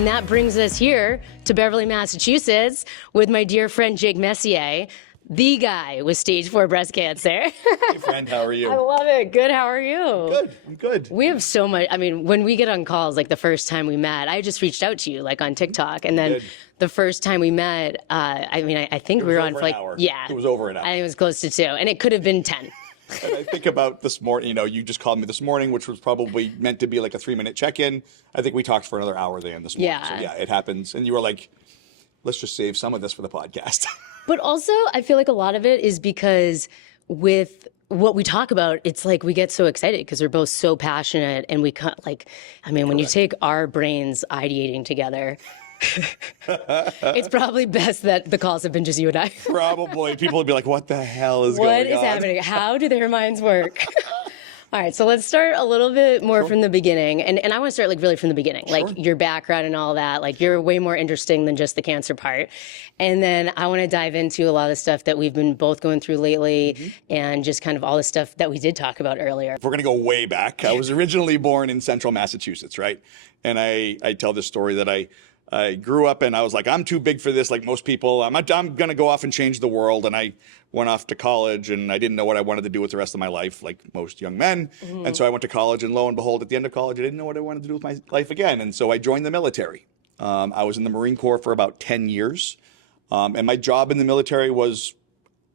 And that brings us here to Beverly, Massachusetts with my dear friend Jake Messier, the guy with stage 4 breast cancer. Hey friend, how are you? I love it. Good, how are you? I'm good. We have so much, I mean, when we get on calls, like the first time we met, I just reached out to you like on TikTok. And then the first time we met, I think we were on for like, It was over an hour. I think it was close to 2, and it could have been 10. And I think about this morning, you just called me this morning, which was probably meant to be like a 3-minute check-in. I think we talked for another hour then this morning. Yeah. So yeah, it happens. And you were like, let's just save some of this for the podcast. But also, I feel like a lot of it is because with what we talk about, it's like we get so excited because we're both so passionate, and we when you take our brains ideating together, it's probably best that the calls have been just you and I. Probably. People would be like, what the hell is going on? What is happening? How do their minds work? All right, so let's start a little bit more from the beginning. And I want to start like really from the beginning, like your background and all that. Like you're way more interesting than just the cancer part. And then I want to dive into a lot of the stuff that we've been both going through lately and just kind of all the stuff that we did talk about earlier. If we're going to go way back, I was originally born in central Massachusetts, right? And I tell this story that I grew up and I was like, I'm too big for this, like most people. I'm going to go off and change the world. And I went off to college and I didn't know what I wanted to do with the rest of my life, like most young men. And so I went to college, and lo and behold, at the end of college, I didn't know what I wanted to do with my life again. And so I joined the military. I was in the Marine Corps for about 10 years. And my job in the military was,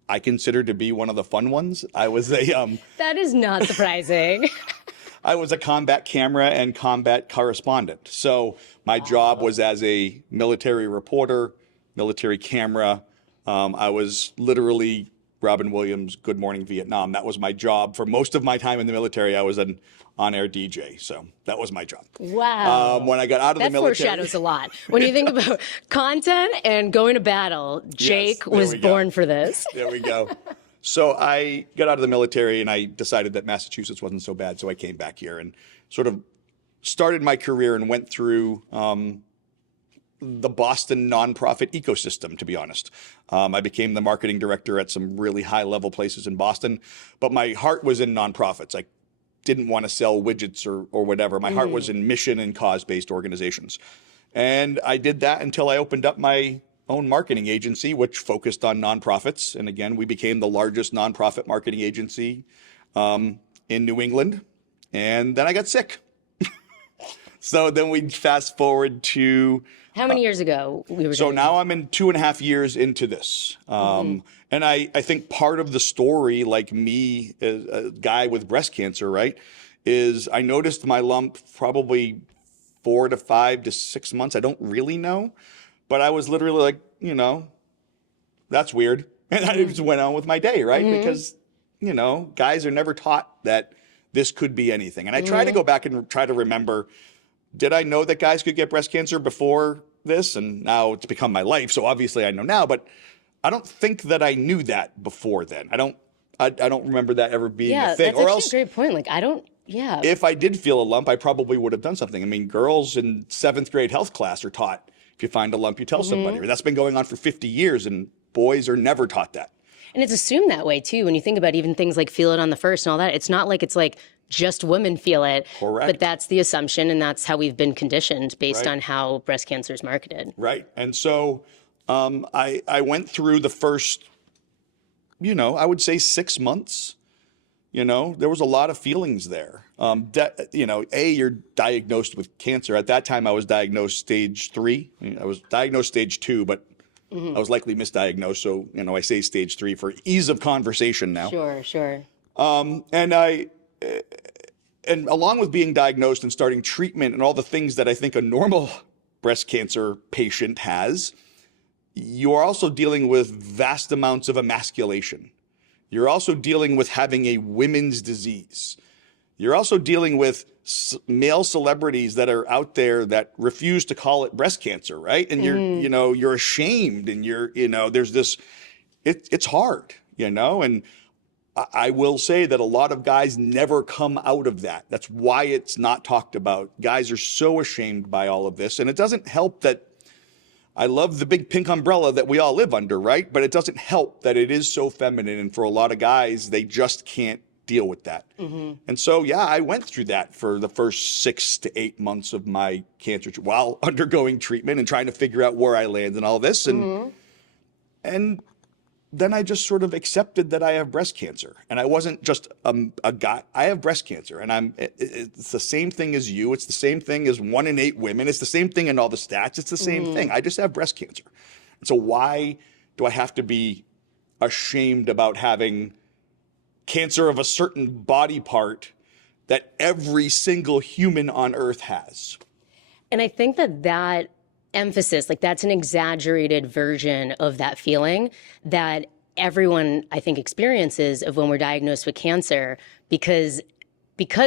I consider to be one of the fun ones. I was a... That is not surprising. I was a combat camera and combat correspondent. So my job was as a military reporter, military camera. I was literally Robin Williams' Good Morning Vietnam. That was my job. For most of my time in the military, I was an on-air DJ. So that was my job. Wow. When I got out of the military... That foreshadows a lot. When you think about content and going to battle, Jake was born for this. There we go. So I got out of the military and I decided that Massachusetts wasn't so bad. So I came back here and sort of started my career and went through the Boston nonprofit ecosystem, to be honest. I became the marketing director at some really high level places in Boston, but my heart was in nonprofits. I didn't want to sell widgets or whatever. My heart was in mission and cause-based organizations. And I did that until I opened up my own marketing agency, which focused on nonprofits. And again, we became the largest nonprofit marketing agency in New England. And then I got sick. So then we fast forward to... How many years ago we were So now I'm in 2.5 years into this. And I think part of the story, like me, as a guy with breast cancer, right, is I noticed my lump probably 4 to 5 to 6 months. I don't really know. But I was literally like, that's weird. And I just went on with my day, right? Because, guys are never taught that this could be anything. And I try to go back and try to remember, did I know that guys could get breast cancer before this? And now it's become my life. So obviously I know now, but I don't think that I knew that before then. I don't remember that ever being a thing. That's actually a great point. Like, if I did feel a lump, I probably would have done something. I mean, girls in 7th grade health class are taught, if you find a lump, you tell somebody. That's been going on for 50 years, and boys are never taught that. And it's assumed that way, too. When you think about even things like feel it on the first and all that, it's not like it's like just women feel it. Correct. But that's the assumption, and that's how we've been conditioned based on how breast cancer is marketed. Right. And so I went through the first, I would say 6 months. There was a lot of feelings there. You're diagnosed with cancer. At that time, I was diagnosed stage 3. I was diagnosed stage 2, but I was likely misdiagnosed. So, I say stage 3 for ease of conversation now. Sure. And along with being diagnosed and starting treatment and all the things that I think a normal breast cancer patient has, you are also dealing with vast amounts of emasculation. You're also dealing with having a women's disease. You're also dealing with male celebrities that are out there that refuse to call it breast cancer, right? And you're ashamed, and there's this, it's hard, and I will say that a lot of guys never come out of that. That's why it's not talked about. Guys are so ashamed by all of this, and it doesn't help that I love the big pink umbrella that we all live under, right? But it doesn't help that it is so feminine. And for a lot of guys, they just can't deal with that. And so, yeah, I went through that for the first 6 to 8 months of my cancer while undergoing treatment and trying to figure out where I land and all this. And then I just sort of accepted that I have breast cancer, and I wasn't just a guy. I have breast cancer, and it's the same thing as you. It's the same thing as 1 in 8 women. It's the same thing in all the stats. It's the same thing. I just have breast cancer. And so why do I have to be ashamed about having cancer of a certain body part that every single human on earth has? And I think that emphasis, like that's an exaggerated version of that feeling that everyone, I think, experiences of when we're diagnosed with cancer, because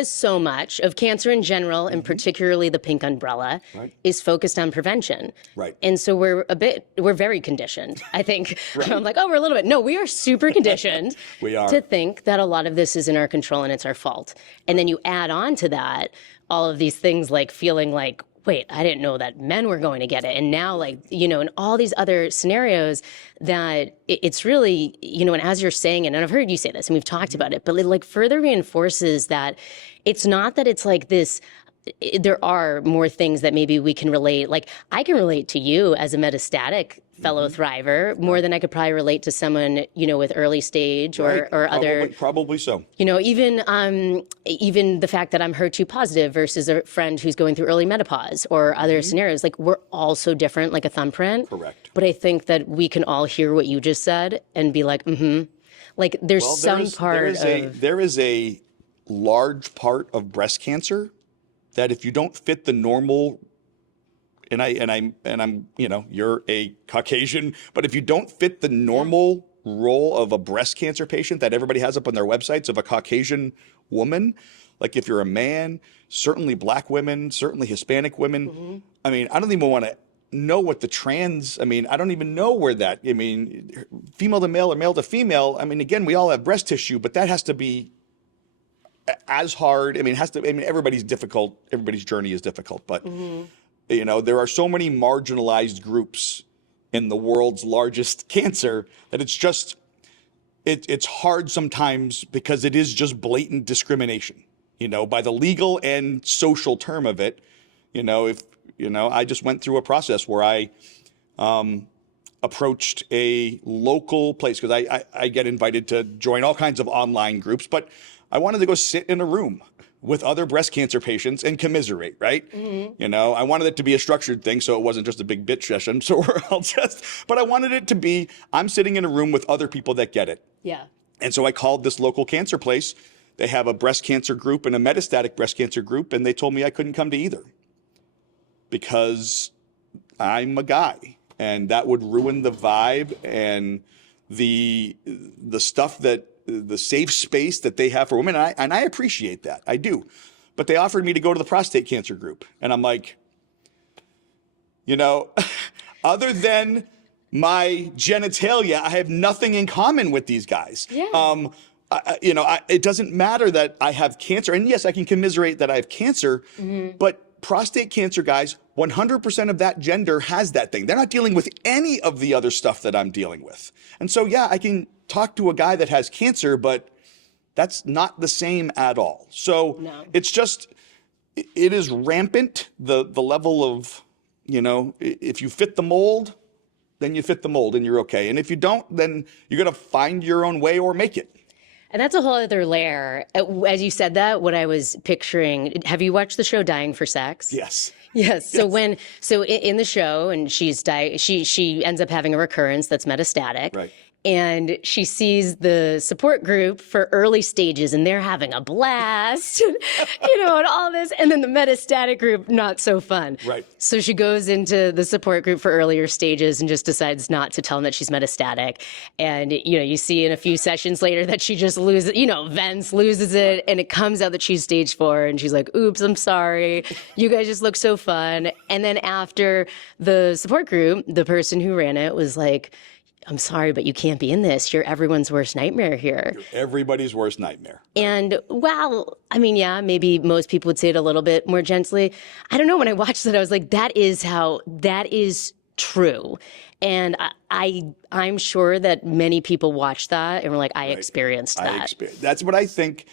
so much of cancer in general, and particularly the pink umbrella, is focused on prevention. Right. And so we're very conditioned, I think. I'm like, oh, we're a little bit. No, we are super conditioned We are. to think that a lot of this is in our control and it's our fault. And then you add on to that all of these things like feeling like, wait, I didn't know that men were going to get it. And now, like, you know, and all these other scenarios that it's really, you know, and as you're saying it, and I've heard you say this and we've talked about it, but it like further reinforces that it's not that it's like this, there are more things that maybe we can relate. Like I can relate to you as a metastatic fellow thriver more than I could probably relate to someone, you know, with early stage or other. Probably so. You know, even the fact that I'm HER2 positive versus a friend who's going through early menopause or other scenarios, like we're all so different, like a thumbprint. Correct. But I think that we can all hear what you just said and be like, like there's there is a large part of breast cancer that if you don't fit the normal, and I'm, you know, you're a Caucasian, but if you don't fit the normal role of a breast cancer patient that everybody has up on their websites of a Caucasian woman, like if you're a man, certainly Black women, certainly Hispanic women. I mean, I don't even want to know what the trans, I mean, I don't even know where that, I mean, female to male or male to female. I mean, again, we all have breast tissue, but that has to be as hard. I mean, everybody's difficult. Everybody's journey is difficult, but you know, there are so many marginalized groups in the world's largest cancer that it's just, it's hard sometimes because it is just blatant discrimination, you know, by the legal and social term of it. You know, if, you know, I just went through a process where I approached a local place because I get invited to join all kinds of online groups, but I wanted to go sit in a room with other breast cancer patients and commiserate, right? You know, I wanted it to be a structured thing, so it wasn't just a big bitch session. So but I wanted it to be, I'm sitting in a room with other people that get it. Yeah. And so I called this local cancer place. They have a breast cancer group and a metastatic breast cancer group, and they told me I couldn't come to either because I'm a guy, and that would ruin the vibe and the stuff that, the safe space that they have for women. And I appreciate that. I do. But they offered me to go to the prostate cancer group. And I'm like, you know, other than my genitalia, I have nothing in common with these guys. Yeah. It doesn't matter that I have cancer. And yes, I can commiserate that I have cancer, but prostate cancer guys, 100% of that gender has that thing. They're not dealing with any of the other stuff that I'm dealing with. And so, yeah, I can talk to a guy that has cancer, but that's not the same at all. So It's just, it is rampant, the level of, you know, if you fit the mold, then you fit the mold and you're okay. And if you don't, then you're going to find your own way or make it. And that's a whole other layer. As you said that, what I was picturing, have you watched the show Dying for Sex? Yes. Yes. So in the show, and she ends up having a recurrence that's metastatic. Right. And she sees the support group for early stages and they're having a blast, you know, and all this. And then the metastatic group, not so fun. Right. So she goes into the support group for earlier stages and just decides not to tell them that she's metastatic. And, you know, you see in a few sessions later that she just loses, you know, loses it. And it comes out that she's stage 4 and she's like, oops, I'm sorry. You guys just look so fun. And then after the support group, the person who ran it was like, I'm sorry, but you can't be in this. You're everyone's worst nightmare here. You're everybody's worst nightmare. And well, I mean, yeah, maybe most people would say it a little bit more gently. I don't know. When I watched it, I was like, that is true. And I'm sure that many people watch that and were like, I experienced that. That's what I think,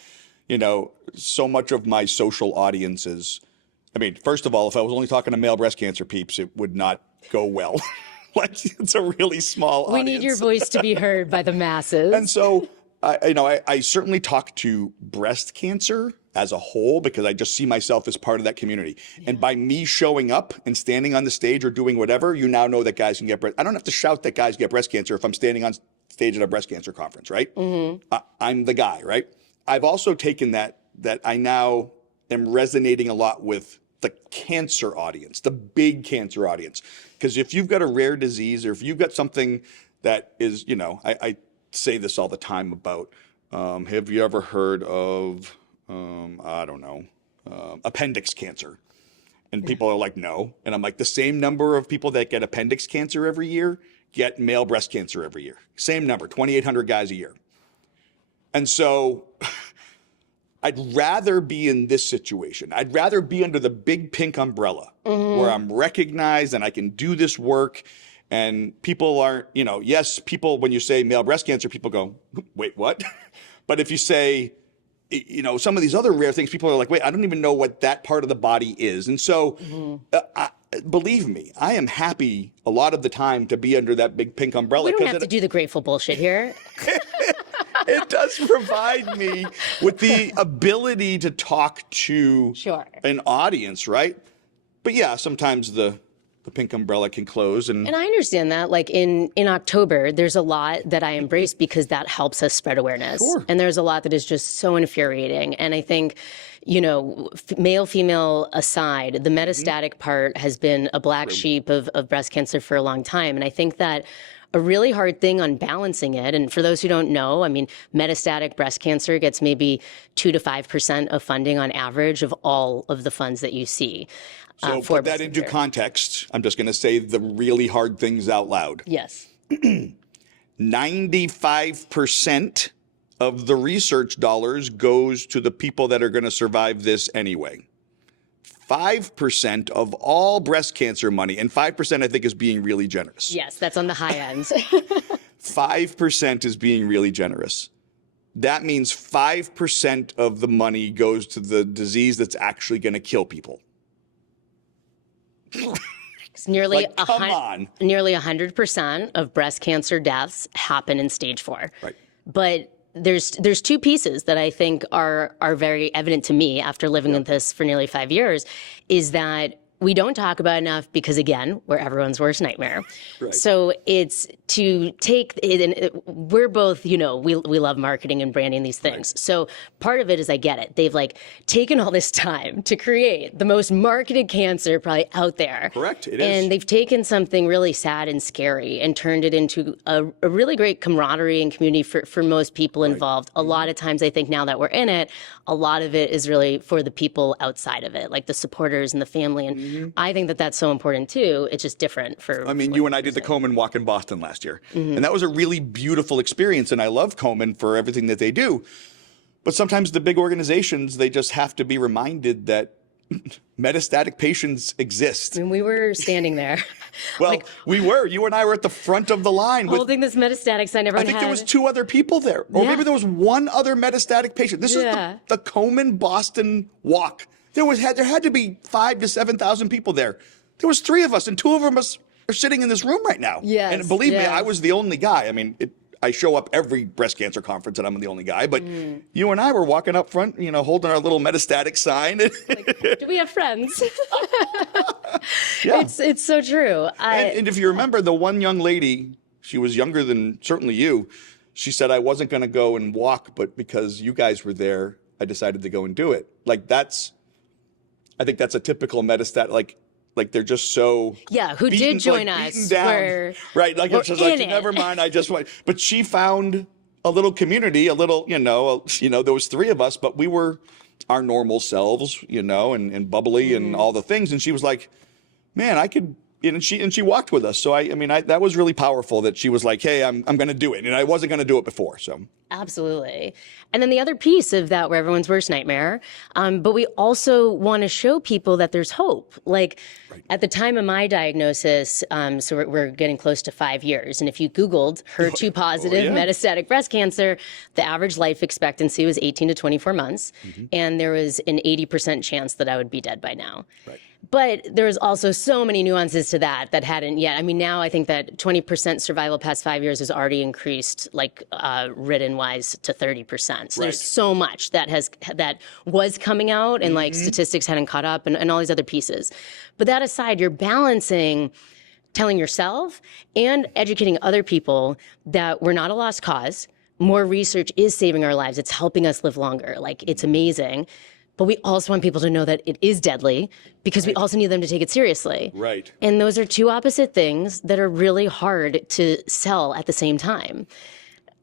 so much of my social audience is. I mean, first of all, if I was only talking to male breast cancer peeps, it would not go well. Like, it's a really small audience. We need your voice to be heard by the masses. And so, I certainly talk to breast cancer as a whole because I just see myself as part of that community. Yeah. And by me showing up and standing on the stage or doing whatever, you now know that guys can get breast. I don't have to shout that guys get breast cancer if I'm standing on stage at a breast cancer conference, right? Mm-hmm. I'm the guy, right? I've also taken that I now am resonating a lot with the cancer audience, the big cancer audience. Because if you've got a rare disease or if you've got something that is, I say this all the time about, have you ever heard of, appendix cancer? And people are like, no. And I'm like, the same number of people that get appendix cancer every year get male breast cancer every year. Same number, 2,800 guys a year. And so I'd rather be in this situation. I'd rather be under the big pink umbrella where I'm recognized and I can do this work. And people aren't, yes, people, when you say male breast cancer, people go, wait, what? But if you say, some of these other rare things, people are like, wait, I don't even know what that part of the body is. And so believe me, I am happy a lot of the time to be under that big pink umbrella. We don't have to do the grateful bullshit here. It does provide me with the ability to talk to an audience, right? But yeah, sometimes the pink umbrella can close. And I understand that. Like in October, there's a lot that I embrace because that helps us spread awareness. Sure. And there's a lot that is just so infuriating. And I think, male, female aside, the metastatic part has been a black sheep of breast cancer for a long time. And I think that a really hard thing on balancing it. And for those who don't know, I mean, metastatic breast cancer gets maybe 2 to 5% of funding on average of all of the funds that you see. So put that into context. I'm just going to say the really hard things out loud. Yes. 95% of the research dollars goes to the people that are going to survive this anyway. 5% of all breast cancer money, and 5% I think is being really generous. Yes, that's on the high end. 5% is being really generous. That means 5% of the money goes to the disease that's actually going to kill people. It's nearly come on. Nearly 100% of breast cancer deaths happen in stage 4. Right. But there's two pieces that I think are very evident to me after living with this for nearly 5 years, is that we don't talk about enough because, again, we're everyone's worst nightmare. Right. So it's to take it, and we're both, we love marketing and branding these things. Right. So part of it is I get it. They've taken all this time to create the most marketed cancer probably out there. Correct, it is. And they've taken something really sad and scary and turned it into a really great camaraderie and community for most people involved. A lot of times I think now that we're in it, a lot of it is really for the people outside of it, like the supporters and the family. And I think that that's so important too. It's just different for. I mean, you and I did the Komen Walk in Boston last year, and that was a really beautiful experience. And I love Komen for everything that they do. But sometimes the big organizations, they just have to be reminded that metastatic patients exist. I mean, we were standing there. Well, we were. You and I were at the front of the line. Holding this metastatic sign. Everyone I think there was 2 other people there. Or maybe there was 1 other metastatic patient. This is the Komen Boston Walk. There had to be 5,000 to 7,000 people there. There was 3 of us, and 2 of us are sitting in this room right now. Yes, and believe me, I was the only guy. I mean, I show up every breast cancer conference, and I'm the only guy. But you and I were walking up front, holding our little metastatic sign. Do we have friends? Yeah. It's so true. And if you remember, the one young lady, she was younger than certainly you. She said, I wasn't going to go and walk, but because you guys were there, I decided to go and do it. I think that's a typical metastatic, like they're just so who did join us down. Right, like it's just like never mind, I just went. But she found a little community, there was 3 of us, but we were our normal selves, and bubbly and all the things. And she was like, man, I could and she walked with us. So I mean, that was really powerful that she was like, hey, I'm going to do it. And I wasn't going to do it before. So. Absolutely. And then the other piece of that, we're everyone's worst nightmare. But we also want to show people that there's hope. Like at the time of my diagnosis, so we're getting close to 5 years. And if you Googled HER2 positive metastatic breast cancer, the average life expectancy was 18 to 24 months. And there was an 80% chance that I would be dead by now. Right. But there was also so many nuances to that hadn't yet. I mean, now I think that 20% survival past 5 years has already increased, like written-wise, to 30%. So there's so much that was coming out, and like statistics hadn't caught up, and all these other pieces. But that aside, you're balancing telling yourself and educating other people that we're not a lost cause. More research is saving our lives. It's helping us live longer. Like, it's amazing. But we also want people to know that it is deadly, because we also need them to take it seriously. Right. And those are two opposite things that are really hard to sell at the same time.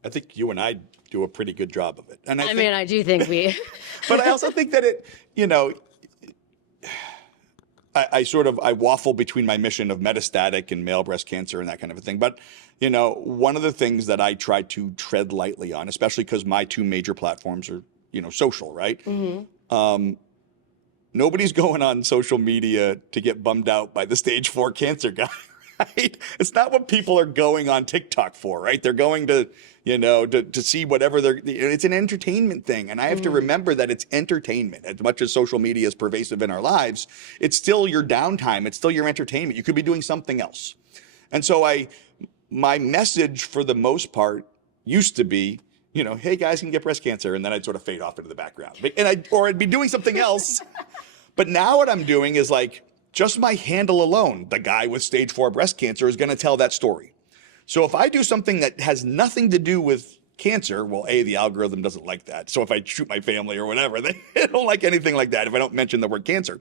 I think you and I do a pretty good job of it. And I mean, I do think we... But I also think that it, I waffle between my mission of metastatic and male breast cancer and that kind of a thing. But, one of the things that I try to tread lightly on, especially because my two major platforms are, social, right? Nobody's going on social media to get bummed out by the stage 4 cancer guy, right? It's not what people are going on TikTok for, right? They're going to, to see whatever it's an entertainment thing. And I have to remember that it's entertainment. As much as social media is pervasive in our lives, it's still your downtime. It's still your entertainment. You could be doing something else. And so my message for the most part used to be, hey guys, can get breast cancer, and then I'd sort of fade off into the background, or I'd be doing something else. But now what I'm doing is like, just my handle alone, the guy with stage 4 breast cancer is going to tell that story. So if I do something that has nothing to do with cancer, well, the algorithm doesn't like that. So if I shoot my family or whatever, they don't like anything like that if I don't mention the word cancer.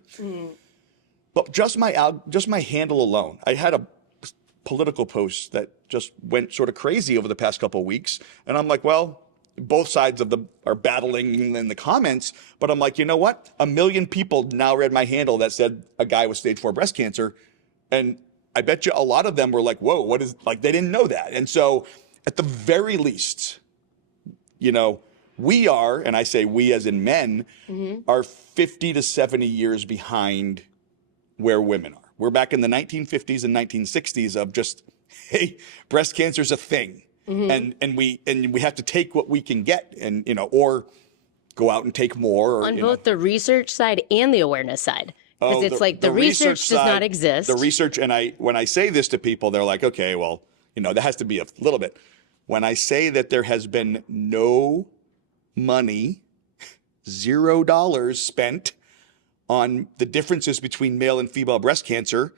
But just my handle alone, I had a political post that just went sort of crazy over the past couple of weeks. And I'm like, well, both sides are battling in the comments, but I'm like, you know what? 1 million people now read my handle that said a guy with stage 4 breast cancer. And I bet you a lot of them were like, whoa, what is, like, they didn't know that. And so at the very least, we are, and I say we as in men, are 50 to 70 years behind where women are. We're back in the 1950s and 1960s of just, hey, breast cancer's a thing. And we have to take what we can get, and or go out and take more. Or, on both the research side and the awareness side, because it's like the research does not exist. The research, and when I say this to people, they're like, okay, well, there has to be a little bit. When I say that there has been no money, $0 spent on the differences between male and female breast cancer,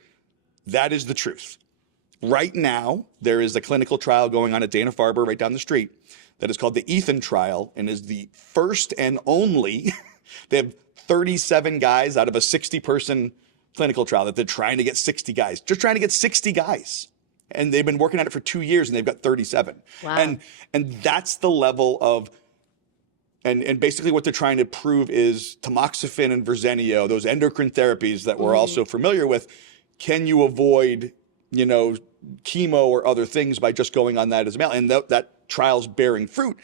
that is the truth. Right now, there is a clinical trial going on at Dana-Farber right down the street that is called the Ethan trial, and is the first and only. They have 37 guys out of a 60-person clinical trial that they're trying to get 60 guys. Just trying to get 60 guys. And they've been working on it for 2 years, and they've got 37. Wow. And that's the level of, and basically what they're trying to prove is tamoxifen and Verzenio, those endocrine therapies that we're also familiar with, can you avoid, chemo or other things by just going on that as a male? And that trial's bearing fruit.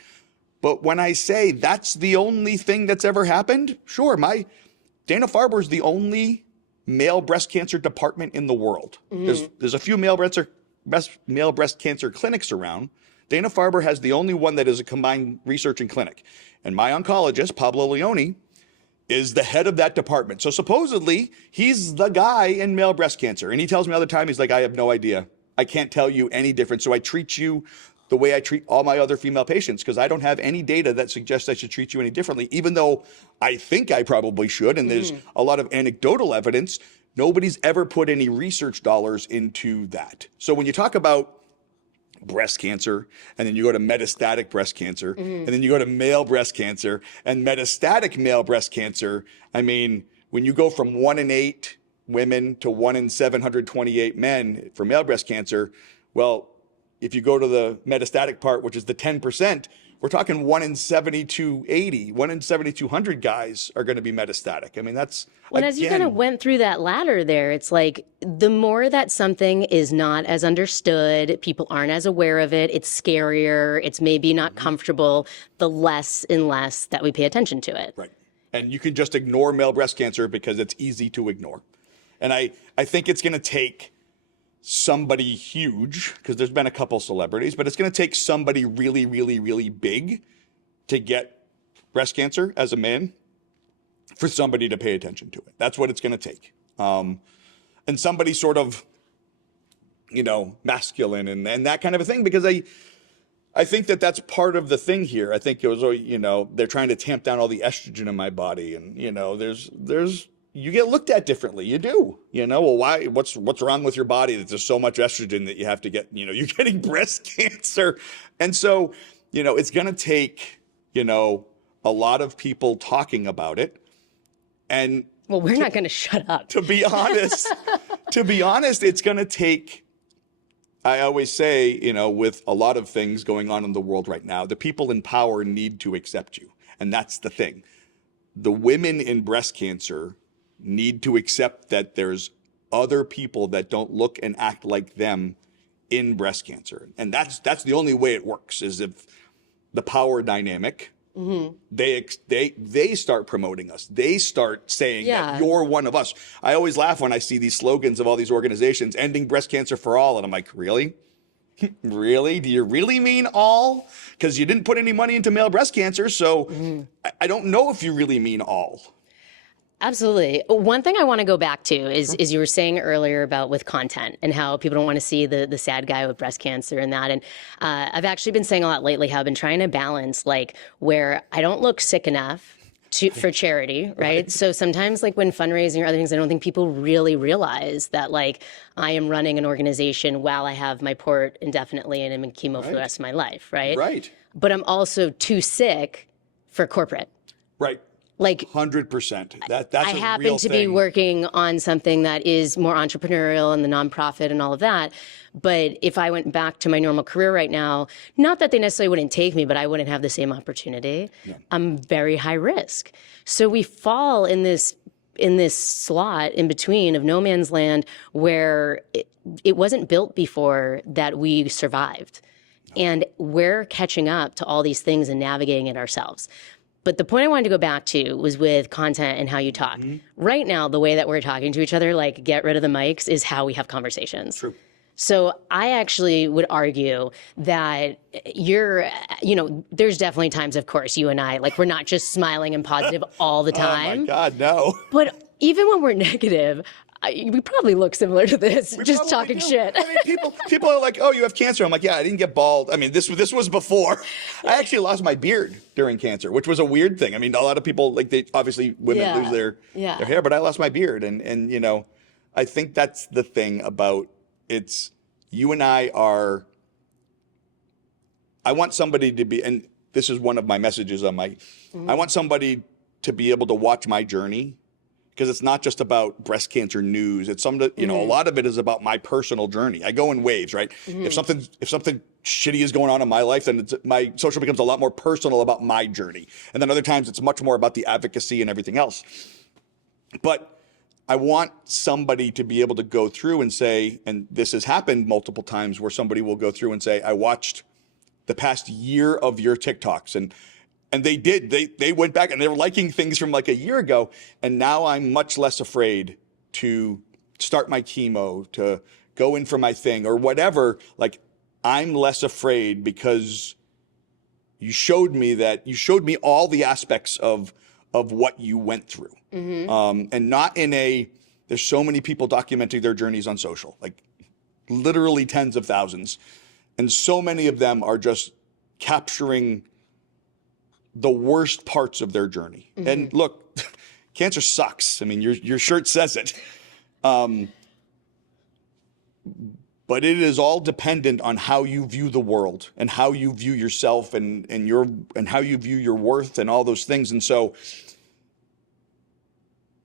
But when I say that's the only thing that's ever happened, sure, Dana-Farber is the only male breast cancer department in the world. There's a few male breast cancer clinics around. Dana-Farber has the only one that is a combined research and clinic. And my oncologist, Pablo Leone, is the head of that department. So supposedly, he's the guy in male breast cancer. And he tells me all the time, he's like, I have no idea. I can't tell you any difference. So I treat you the way I treat all my other female patients, because I don't have any data that suggests I should treat you any differently, even though I think I probably should. And there's a lot of anecdotal evidence. Nobody's ever put any research dollars into that. So when you talk about breast cancer, and then you go to metastatic breast cancer, and then you go to male breast cancer and metastatic male breast cancer, I mean, when you go from 1 in 8 women to 1 in 728 men for male breast cancer, well, if you go to the metastatic part, which is the 10%, we're talking 1 in 7,280, 1 in 7,200 guys are going to be metastatic. I mean, that's, When as you kind of went through that ladder there, it's like the more that something is not as understood, people aren't as aware of it, it's scarier, it's maybe not comfortable, the less and less that we pay attention to it. Right. And you can just ignore male breast cancer because it's easy to ignore. And I think it's going to take somebody huge, because there's been a couple celebrities, but it's going to take somebody really, really, really big to get breast cancer as a man for somebody to pay attention to it. That's what it's going to take. And somebody sort of, masculine and that kind of a thing, because I think that that's part of the thing here. I think it was, they're trying to tamp down all the estrogen in my body. And, there's you get looked at differently. You do, well, why, what's wrong with your body that there's so much estrogen that you have to get, you're getting breast cancer. And so, it's going to take, a lot of people talking about it. And well, we're not going to shut up. To be honest, it's going to take, I always say, with a lot of things going on in the world right now, the people in power need to accept you. And that's the thing. The women in breast cancer need to accept that there's other people that don't look and act like them in breast cancer. And that's the only way it works, is if the power dynamic, they start promoting us. They start saying that you're one of us. I always laugh when I see these slogans of all these organizations, ending breast cancer for all. And I'm like, really? Really? Do you really mean all? Because you didn't put any money into male breast cancer. So I don't know if you really mean all. Absolutely. One thing I want to go back to is you were saying earlier about with content and how people don't want to see the sad guy with breast cancer and that. And I've actually been saying a lot lately how I've been trying to balance where I don't look sick enough for charity, right? So sometimes when fundraising or other things, I don't think people really realize that I am running an organization while I have my port indefinitely and I'm in chemo for the rest of my life, right? Right. But I'm also too sick for corporate. Right. 100%. That's I happen to be working on something that is more entrepreneurial and the nonprofit and all of that. But if I went back to my normal career right now, not that they necessarily wouldn't take me, but I wouldn't have the same opportunity. Yeah. I'm very high risk. So we fall in this slot in between of no man's land where it wasn't built before that we survived. No. And we're catching up to all these things and navigating it ourselves. But the point I wanted to go back to was with content and how you talk. Right now, the way that we're talking to each other, get rid of the mics, is how we have conversations. True. So I actually would argue that there's definitely times, of course, you and I, we're not just smiling and positive all the time. Oh my God, no. But even when we're negative, we probably look similar to this, just talking shit. I mean, people are like, "Oh, you have cancer." I'm like, "Yeah, I didn't get bald." I mean, this was before. I actually lost my beard during cancer, which was a weird thing. I mean, a lot of people they obviously women lose their hair, but I lost my beard, and I think that's the thing about it's you and I are. I want somebody to be, and this is one of my messages on my. I want somebody to be able to watch my journey. Because it's not just about breast cancer news. It's a lot of it is about my personal journey. I go in waves, right? If something shitty is going on in my life, then my social becomes a lot more personal about my journey. And then other times it's much more about the advocacy and everything else. But I want somebody to be able to go through and say, and this has happened multiple times where somebody will go through and say, I watched the past year of your TikToks and they went back and they were liking things from a year ago. And now I'm much less afraid to start my chemo, to go in for my thing or whatever. I'm less afraid because you showed me all the aspects of what you went through. And not in there's so many people documenting their journeys on social, literally tens of thousands. And so many of them are just capturing the worst parts of their journey. And look, cancer sucks. I mean, your shirt says it. But it is all dependent on how you view the world and how you view yourself and how you view your worth and all those things. And so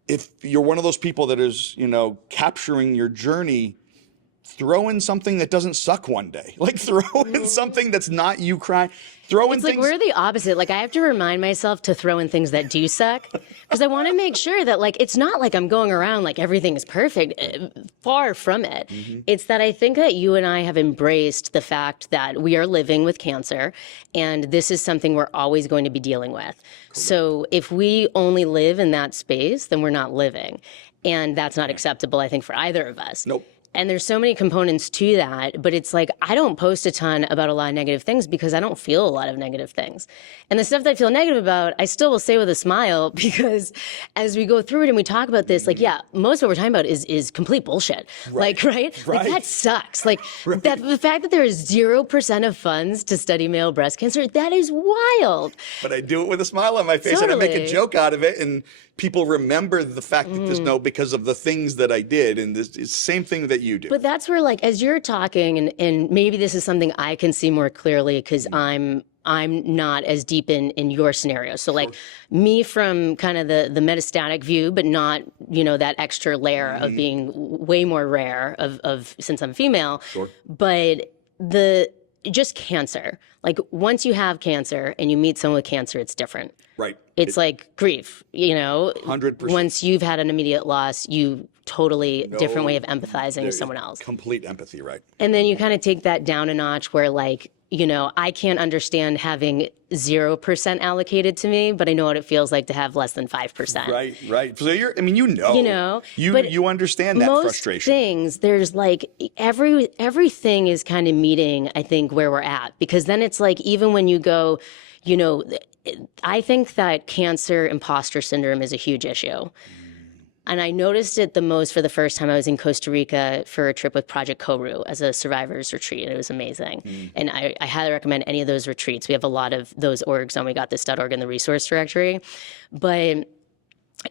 if you're one of those people that is, capturing your journey, throw in something that doesn't suck one day. Like throw in something that's not you crying. Throw in It's like things. we're the opposite. Like I have to remind myself to throw in things that do suck because I want to make sure that like it's not like I'm going around like everything is perfect. Far from it. It's that I think that you and I have embraced the fact that we are living with cancer and this is something we're always going to be dealing with. So if we only live in that space, then we're not living. And that's not acceptable, I think, for either of us. Nope. And there's so many components to that, but it's like I don't post a ton about a lot of negative things because I don't feel a lot of negative things. And the stuff that I feel negative about, I still will say with a smile because as we go through it and we talk about this, like, yeah, most of what we're talking about is complete bullshit. Right. Like, Like that sucks. Like that the fact that there is 0% of funds to study male breast cancer, that is wild. But I do it with a smile on my face and I make a joke out of it. And people remember the fact that there's no because of the things that I did. And this is the same thing that you do. But that's where, like, as you're talking, and maybe this is something I can see more clearly because I'm not as deep in your scenario. So, like, me from kind of the metastatic view, but not, that extra layer of being way more rare of since I'm female. Sure. But just cancer. Like, once you have cancer and you meet someone with cancer, it's different. Right. It's like grief, 100%. Once you've had an immediate loss, you totally different way of empathizing with someone else. Complete empathy, right? And then you kind of take that down a notch where like, I can't understand having 0% allocated to me, but I know what it feels like to have less than 5%. Right. So you understand that frustration. Most things, there's like everything is kind of meeting, I think, where we're at, because then it's like, even when you go, I think that cancer imposter syndrome is a huge issue. And I noticed it the most for the first time. I was in Costa Rica for a trip with Project Koru as a survivors retreat, and it was amazing. And I highly recommend any of those retreats. We have a lot of those orgs on wegotthis.org in the resource directory. But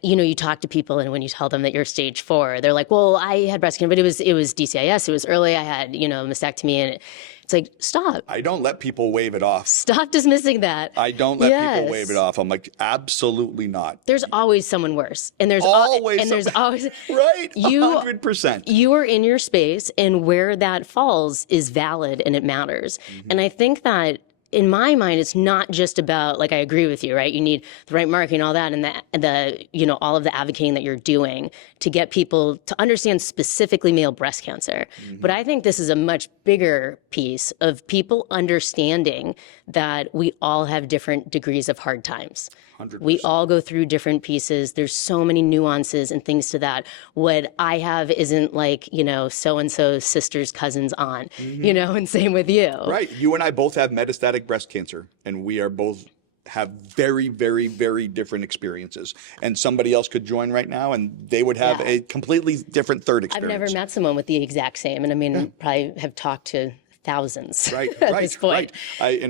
you talk to people, and when you tell them that you're stage 4, they're like, well, I had breast cancer, but it was DCIS. It was early. I had, mastectomy, and it's like, stop. I don't let people wave it off. Stop dismissing that. I don't let people wave it off. I'm like, absolutely not. There's always someone worse. And there's always right, 100%. You are in your space, and where that falls is valid and it matters. And I think that in my mind, it's not just about, like, I agree with you, right? You need the right marketing, all that, and the all of the advocating that you're doing to get people to understand specifically male breast cancer. But I think this is a much bigger piece of people understanding that we all have different degrees of hard times. 100%. We all go through different pieces. There's so many nuances and things to that. What I have isn't like, so-and-so's sister's cousin's aunt, and same with you. Right. You and I both have metastatic breast cancer, and we are both have very, very, very different experiences. And somebody else could join right now, and they would have a completely different third experience. I've never met someone with the exact same, and I mean, probably have talked to thousands at this point. Right.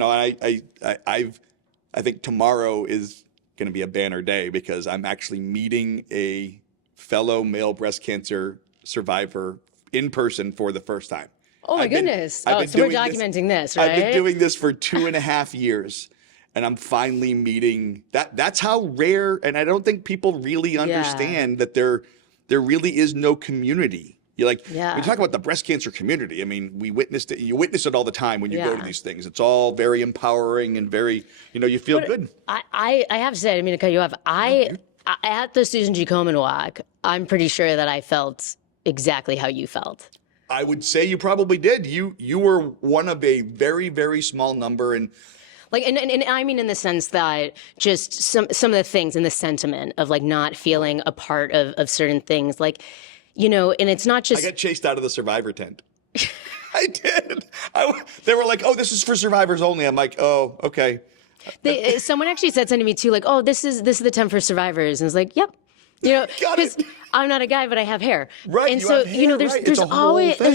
I think tomorrow is going to be a banner day because I'm actually meeting a fellow male breast cancer survivor in person for the first time. Oh my goodness. So we're documenting this, right? I've been doing this for 2.5 years, and I'm finally meeting that's how rare, and I don't think people really understand that there really is no community. We talk about the breast cancer community. I mean, you witness it all the time when you go to these things. It's all very empowering and very, you feel good. I have to say, I didn't mean to cut you off. At the Susan G. Komen walk, I'm pretty sure that I felt exactly how you felt. I would say you probably did. You were one of a very, very small number, and I mean in the sense that just some of the things and the sentiment of like not feeling a part of certain things, like, and it's not just. I got chased out of the survivor tent. I did. They were like, "Oh, this is for survivors only." I'm like, "Oh, okay." Someone actually said something to me too, like, "Oh, this is the tent for survivors," and I was like, "Yep." Because I'm not a guy, but I have hair. Right. And so, there's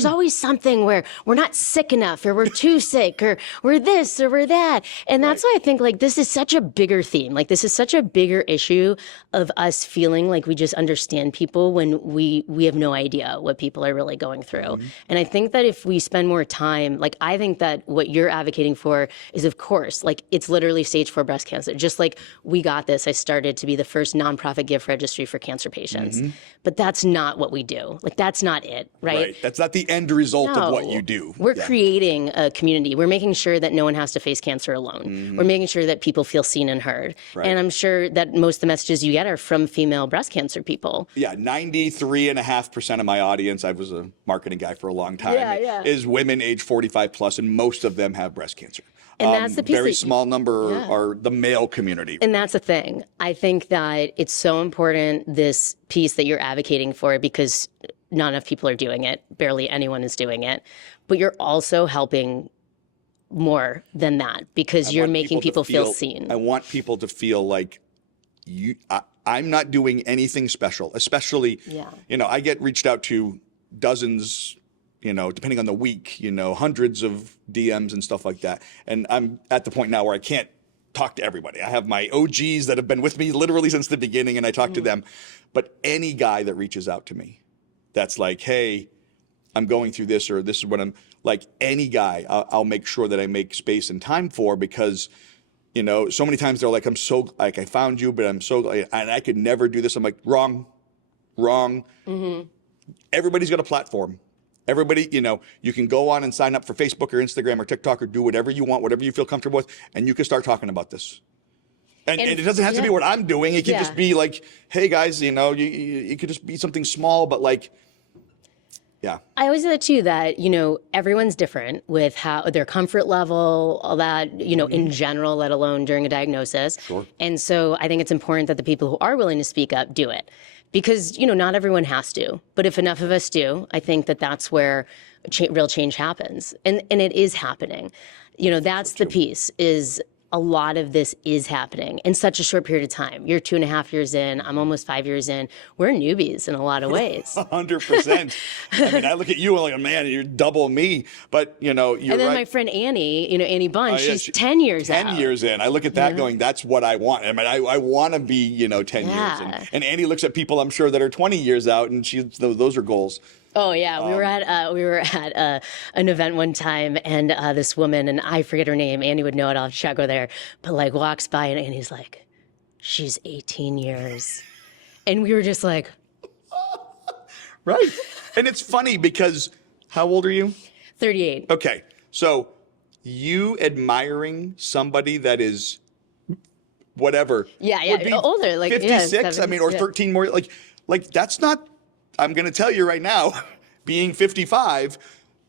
always something where we're not sick enough, or we're too sick, or we're this, or we're that. And that's why I think, like, this is such a bigger theme. Like, this is such a bigger issue of us feeling like we just understand people when we have no idea what people are really going through. And I think that if we spend more time, like, I think that what you're advocating for is, of course, like, it's literally stage 4 breast cancer. Just like We Got This, I started to be the first nonprofit gift registry for cancer patients. But that's not what we do. Like, that's not it, right? That's not the end result of what No. you do. We're creating a community. We're making sure that no one has to face cancer alone. We're making sure that people feel seen and heard. And I'm sure that most of the messages you get are from female breast cancer people. Yeah, 93.5% of my audience, I was a marketing guy for a long time, is women age 45 plus, and most of them have breast cancer. And that's the piece very that, small number are the male community. And that's the thing. I think that it's so important, this piece that you're advocating for, because not enough people are doing it. Barely anyone is doing it. But you're also helping more than that, because you're making people feel seen. I want people to feel like I'm not doing anything special, especially, I get reached out to dozens, depending on the week, hundreds of DMs and stuff like that. And I'm at the point now where I can't talk to everybody. I have my OGs that have been with me literally since the beginning, and I talk to them. But any guy that reaches out to me that's like, hey, I'm going through this, or this is what I'm like, any guy, I'll make sure that I make space and time for, because so many times they're like, I found you, but I'm so, and I could never do this. I'm like, wrong. Everybody's got a platform. Everybody, you can go on and sign up for Facebook or Instagram or TikTok or do whatever you want, whatever you feel comfortable with, and you can start talking about this. And it doesn't have to be what I'm doing. It can just be like, hey guys, it could just be something small, but like, I always say that too, that, everyone's different with how their comfort level, all that, in general, let alone during a diagnosis. Sure. And so I think it's important that the people who are willing to speak up do it, because, not everyone has to. But if enough of us do, I think that that's where real change happens. And it is happening. That's the piece, is a lot of this is happening in such a short period of time. You're 2.5 years in. I'm almost 5 years in. We're newbies in a lot of ways. 100%. I mean, I look at you and like, man, you're double me. But, you're right. And then my friend Annie, Annie Bunn, she's 10 years 10 years in. I look at that going, that's what I want. I mean, I want to be, 10 years in. And Annie looks at people, I'm sure, that are 20 years out, and those are goals. Oh yeah, we were at an event one time, and this woman, and I forget her name. Andy would know it. I'll check her there, but like walks by, and Andy's like, "She's 18 years," and we were just like, right. And it's funny because, how old are you? 38. Okay, so you admiring somebody that is whatever, would be older, like 56. I mean, or 13 more. Like that's not. I'm going to tell you right now, being 55,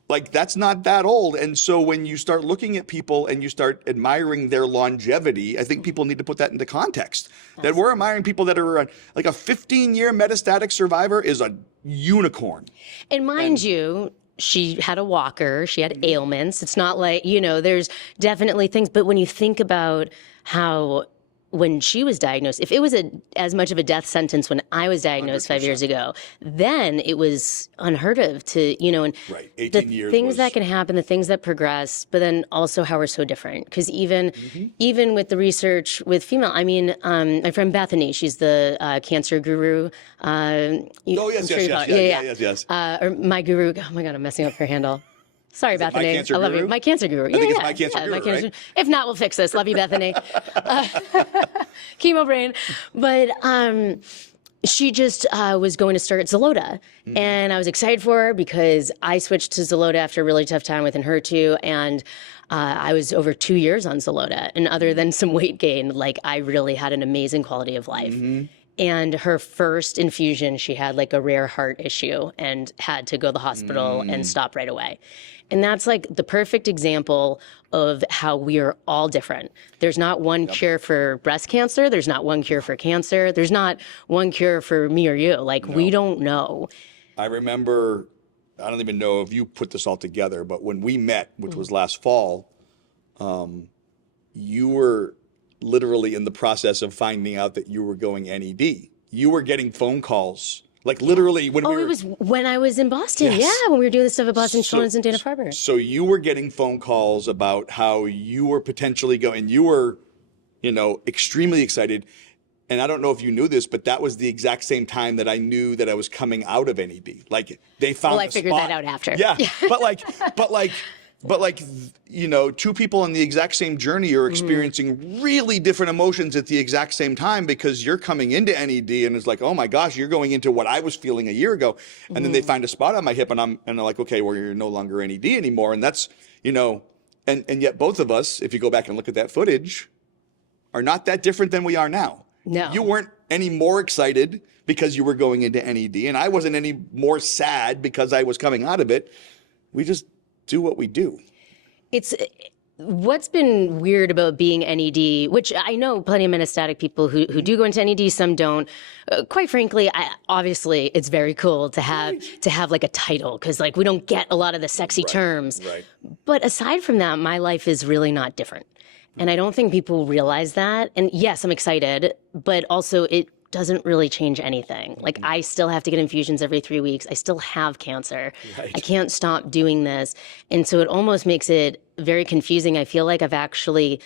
like that's not that old. And so when you start looking at people and you start admiring their longevity, I think people need to put that into context. That we're admiring people that are like a 15-year metastatic survivor is a unicorn. And mind you, she had a walker, she had ailments. It's not like, there's definitely things. But when you think about how, when she was diagnosed, if it was as much of a death sentence when I was diagnosed 5 years ago, then it was unheard of to, and right. 18 years things that can happen, the things that progress, but then also how we're so different. Because even with the research with female, I mean, my friend Bethany, she's the cancer guru. Yes. Or my guru. Oh my God, I'm messing up her handle. Sorry, Bethany. I love you. My cancer guru. I think it's my cancer guru, right? If not, we'll fix this. Love you, Bethany. Chemo brain. But she just was going to start Xeloda. And I was excited for her because I switched to Xeloda after a really tough time with Enhertu. And I was over 2 years on Xeloda. And other than some weight gain, like I really had an amazing quality of life. And her first infusion, she had like a rare heart issue and had to go to the hospital and stop right away. And that's like the perfect example of how we are all different. There's not one cure for breast cancer. There's not one cure for cancer. There's not one cure for me or you. Like, we don't know. I remember, I don't even know if you put this all together, but when we met, which was last fall, you were literally in the process of finding out that you were going NED. You were getting phone calls, like literally when we were... it was when I was in Boston. Yes. Yeah, when we were doing the stuff at Boston Children's and Dana-Farber. So you were getting phone calls about how you were potentially going, you were, extremely excited. And I don't know if you knew this, but that was the exact same time that I knew that I was coming out of NED. Like they found I figured that out after. Yeah. but like But like, two people on the exact same journey are experiencing really different emotions at the exact same time, because you're coming into NED and it's like, oh my gosh, you're going into what I was feeling a year ago. And then they find a spot on my hip and they're like, okay, well, you're no longer NED anymore. And that's, and yet both of us, if you go back and look at that footage, are not that different than we are now. No. You weren't any more excited because you were going into NED, and I wasn't any more sad because I was coming out of it. We just do what we do. It's what's been weird about being NED, which I know plenty of metastatic people who do go into NED, some don't. Quite frankly, obviously, it's very cool to have like a title, because like we don't get a lot of the sexy terms. Right. But aside from that, my life is really not different. And I don't think people realize that. And yes, I'm excited, but also it doesn't really change anything. Like I still have to get infusions every 3 weeks. I still have cancer. Right. I can't stop doing this. And so it almost makes it very confusing. I feel like I've actually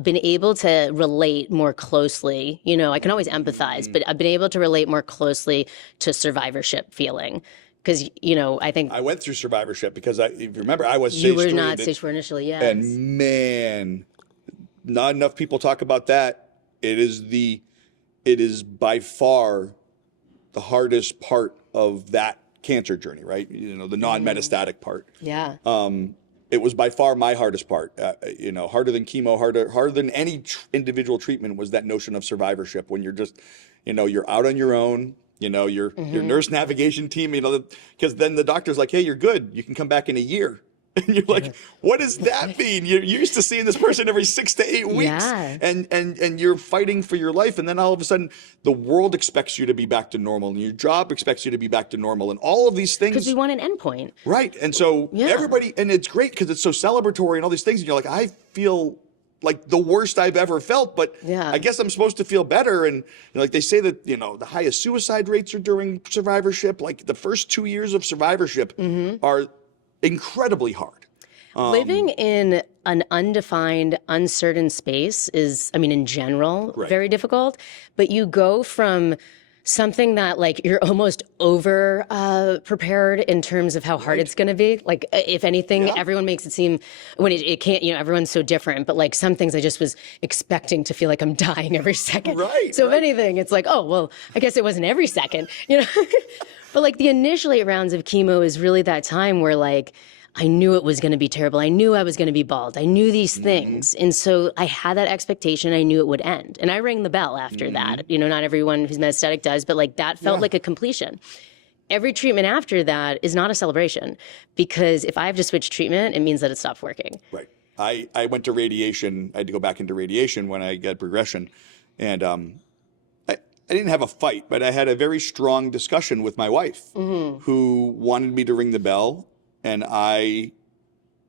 been able to relate more closely. I can always empathize, but I've been able to relate more closely to survivorship feeling. Because, I think I went through survivorship because if you remember, I was you stage were 3 not stage 4 initially, yes. And man, not enough people talk about that. It is by far the hardest part of that cancer journey, right? The non-metastatic part. Yeah. It was by far my hardest part. Harder than chemo, harder than any individual treatment was that notion of survivorship, when you're just, you're out on your own. Your nurse navigation team, because then the doctor's like, hey, you're good. You can come back in a year. And you're like, what does that mean? You're used to seeing this person every 6 to 8 weeks, Yeah. and you're fighting for your life. And then all of a sudden, the world expects you to be back to normal, and your job expects you to be back to normal, and all of these things. Because we want an endpoint. Right. And so everybody, and it's great because it's so celebratory and all these things. And you're like, I feel like the worst I've ever felt, but I guess I'm supposed to feel better. And like they say that, the highest suicide rates are during survivorship. Like the first 2 years of survivorship are incredibly hard. Living in an undefined, uncertain space is, in general, very difficult. But you go from something that like you're almost over prepared in terms of how hard it's going to be. Like if anything, everyone makes it seem when it can't, everyone's so different, but like some things I just was expecting to feel like I'm dying every second. Right. So if anything, it's like, oh, well, I guess it wasn't every second, But like the initial 8 rounds of chemo is really that time where like, I knew it was going to be terrible. I knew I was going to be bald. I knew these things. And so I had that expectation. I knew it would end. And I rang the bell after that. Not everyone who's metastatic does, but like that felt like a completion. Every treatment after that is not a celebration, because if I have to switch treatment, it means that it stopped working. Right. I went to radiation. I had to go back into radiation when I got progression. And I didn't have a fight, but I had a very strong discussion with my wife, who wanted me to ring the bell. And I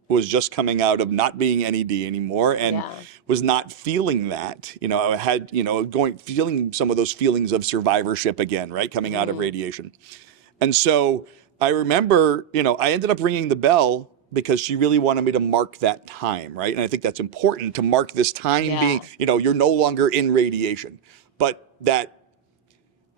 was just coming out of not being NED anymore and was not feeling that. I had, feeling some of those feelings of survivorship again, right? Coming out of radiation. And so I remember, I ended up ringing the bell because she really wanted me to mark that time, right? And I think that's important to mark this time being, you're no longer in radiation. But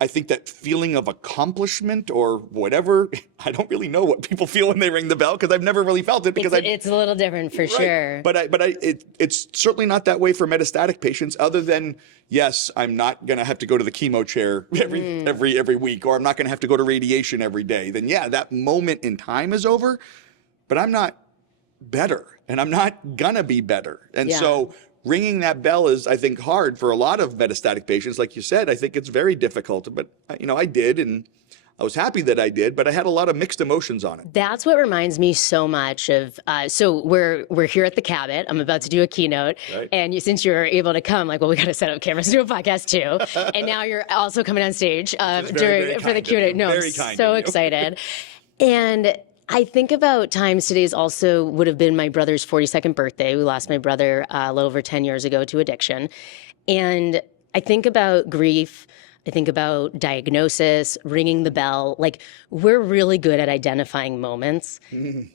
I think that feeling of accomplishment or whatever, I don't really know what people feel when they ring the bell, because I've never really felt it. Because it's a little different for sure. But it's certainly not that way for metastatic patients. Other than, yes, I'm not going to have to go to the chemo chair every week, or I'm not going to have to go to radiation every day. Then that moment in time is over. But I'm not better, and I'm not gonna be better. And so ringing that bell is, I think, hard for a lot of metastatic patients. Like you said, I think it's very difficult. But, I did, and I was happy that I did, but I had a lot of mixed emotions on it. That's what reminds me so much of, so we're here at the Cabot. I'm about to do a keynote. Right. And since you're able to come, like, well, we got to set up cameras to do a podcast too. And now you're also coming on stage for the Q&A. No, I'm so excited. And I think about times, today's also would have been my brother's 42nd birthday. We lost my brother a little over 10 years ago to addiction. And I think about grief. I think about diagnosis, ringing the bell. Like, we're really good at identifying moments.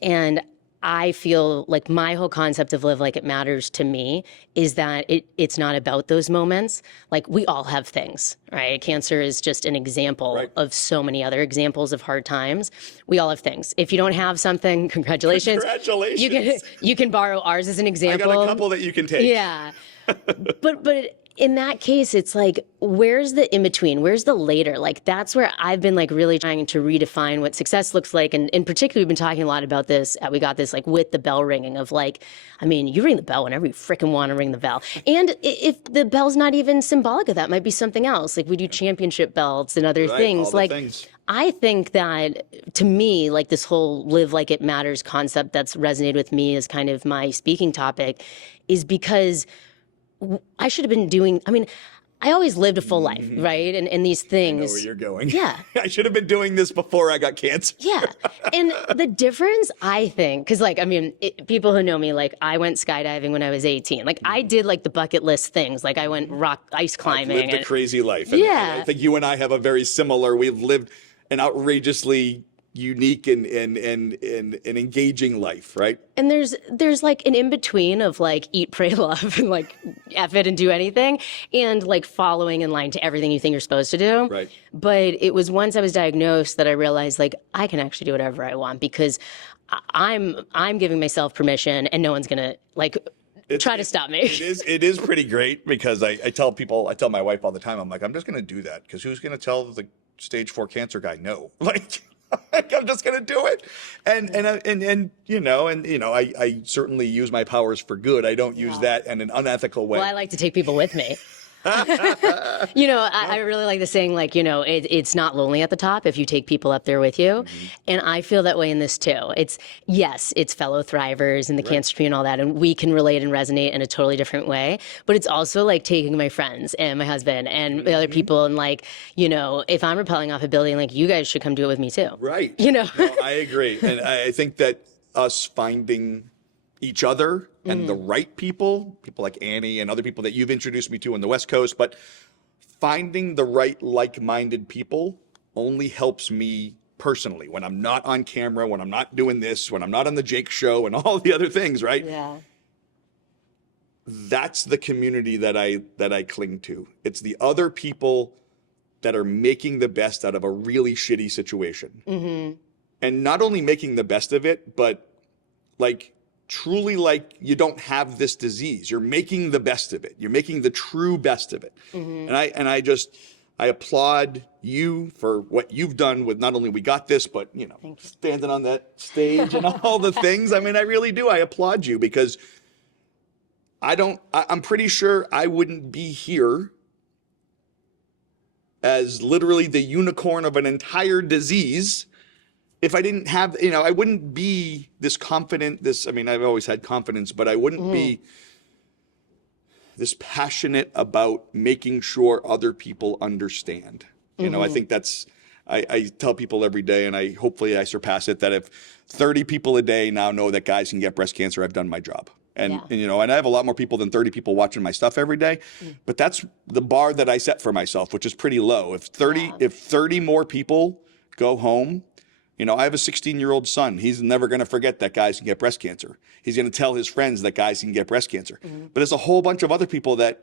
And I feel like my whole concept of live like it matters to me is that it's not about those moments. Like, we all have things, right? Cancer is just an example of so many other examples of hard times. We all have things. If you don't have something, congratulations. Congratulations. You can borrow ours as an example. I got a couple that you can take. Yeah. But in that case, it's like, where's the in between? Where's the later? Like, that's where I've been like really trying to redefine what success looks like. And in particular, we've been talking a lot about this. We got this like with the bell ringing of like, I mean, you ring the bell whenever you freaking want to ring the bell. And if the bell's not even symbolic of that, might be something else. Like, we do championship belts and other things. Like, I think that, to me, like, this whole live like it matters concept that's resonated with me as kind of my speaking topic is because I should have been doing, I mean, I always lived a full life, right? And these things. I know where you're going. Yeah. I should have been doing this before I got cancer. Yeah. And the difference, I think, because, like, I mean, people who know me, like, I went skydiving when I was 18. Like, I did, like, the bucket list things. Like, I went ice climbing. I've lived a crazy life. And I think you and I have a very similar, we've lived an outrageously unique and engaging life, right? And there's like an in-between of like eat, pray, love, and like F it and do anything, and like following in line to everything you think you're supposed to do. Right. But it was once I was diagnosed that I realized, like, I can actually do whatever I want because I'm giving myself permission and no one's gonna like try to stop me. It is pretty great because I tell my wife all the time, I'm like, I'm just gonna do that because who's gonna tell the stage 4 cancer guy no? Like, I'm just gonna do it, and I certainly use my powers for good. I don't use that in an unethical way. Well, I like to take people with me. I really like the saying, like, it's not lonely at the top if you take people up there with you. Mm-hmm. And I feel that way in this too. It's fellow thrivers in the cancer community and all that, and we can relate and resonate in a totally different way. But it's also like taking my friends and my husband and the other people, and like, if I'm rappelling off a building, like, you guys should come do it with me too. Right. No, I agree. And I think that us finding each other and the right people like Annie and other people that you've introduced me to on the West Coast, but finding the right like-minded people only helps me personally when I'm not on camera, when I'm not doing this, when I'm not on the Jake show and all the other things, right? Yeah. That's the community that I cling to. It's the other people that are making the best out of a really shitty situation. Mm-hmm. And not only making the best of it, but like truly, like, you don't have this disease. You're making the best of it. You're making the true best of it. Mm-hmm. And I applaud you for what you've done with not only We Got This, but, standing on that stage and all the things. I mean, I really do. I applaud you because I'm pretty sure I wouldn't be here as literally the unicorn of an entire disease if I didn't have, I wouldn't be this confident, I've always had confidence, but I wouldn't be this passionate about making sure other people understand. I think that's, I tell people every day, and hopefully I surpass it, that if 30 people a day now know that guys can get breast cancer, I've done my job. And I have a lot more people than 30 people watching my stuff every day, but that's the bar that I set for myself, which is pretty low. If 30 more people go home, I have a 16-year-old son. He's never going to forget that guys can get breast cancer. He's going to tell his friends that guys can get breast cancer. Mm-hmm. But there's a whole bunch of other people that,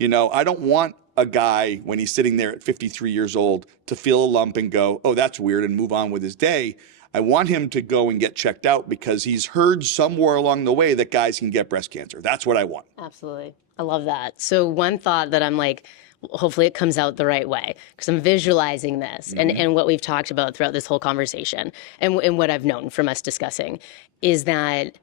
I don't want a guy when he's sitting there at 53 years old to feel a lump and go, oh, that's weird, and move on with his day. I want him to go and get checked out because he's heard somewhere along the way that guys can get breast cancer. That's what I want. Absolutely. I love that. So one thought that I'm like, hopefully it comes out the right way because I'm visualizing this and what we've talked about throughout this whole conversation and what I've known from us discussing is that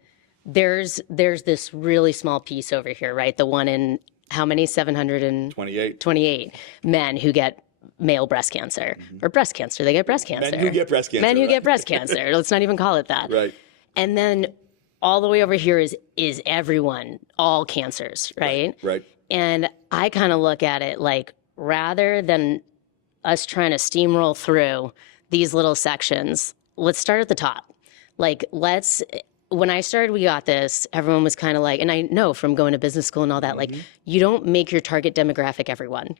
there's this really small piece over here, right? The one in how many? 728 men who get male breast cancer or breast cancer. They get breast cancer. Men who get breast cancer. Men who get breast cancer. Let's not even call it that. Right. And then all the way over here is everyone, all cancers, right? Right. And I kind of look at it like rather than us trying to steamroll through these little sections, let's start at the top. Like, when I started We Got This, everyone was kind of like, and I know from going to business school and all that, like, you don't make your target demographic everyone.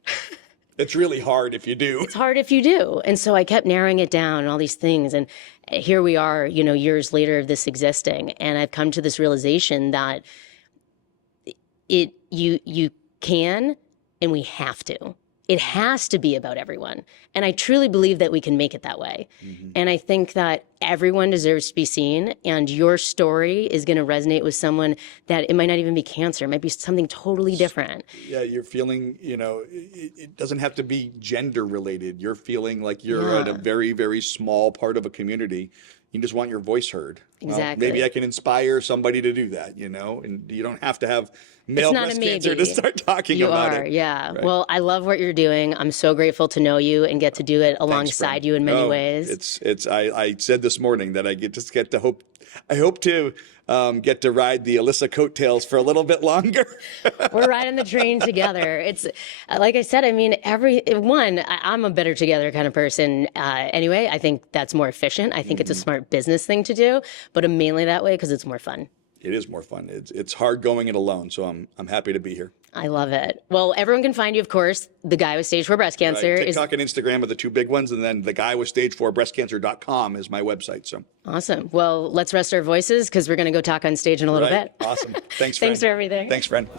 It's really hard if you do. It's hard if you do. And so I kept narrowing it down and all these things. And here we are, years later of this existing. And I've come to this realization that you can and we have to. It has to be about everyone. And I truly believe that we can make it that way. Mm-hmm. And I think that everyone deserves to be seen, and your story is going to resonate with someone that it might not even be cancer. It might be something totally different. Yeah, you're feeling, it doesn't have to be gender related. You're feeling like you're at a very, very small part of a community. You just want your voice heard. Exactly. Well, maybe I can inspire somebody to do that, and you don't have to have male breast cancer to start talking about it. Yeah. Right. Well, I love what you're doing. I'm so grateful to know you and get to do it alongside you in many ways. I said this morning that I hope to get to ride the Elissa coattails for a little bit longer. We're riding the train together. It's like I said, I mean, I'm a better together kind of person anyway. I think that's more efficient. I think it's a smart business thing to do, but I'm mainly that way because it's more fun. It is more fun. It's hard going it alone, so I'm happy to be here. I love it. Well, everyone can find you, of course. The Guy with Stage 4 Breast Cancer. Right. TikTok and Instagram are the two big ones, and then theguywithstage4breastcancer.com is my website. So awesome. Well, let's rest our voices because we're going to go talk on stage in a little bit. Awesome. Thanks, friend. Thanks for everything. Thanks, friend.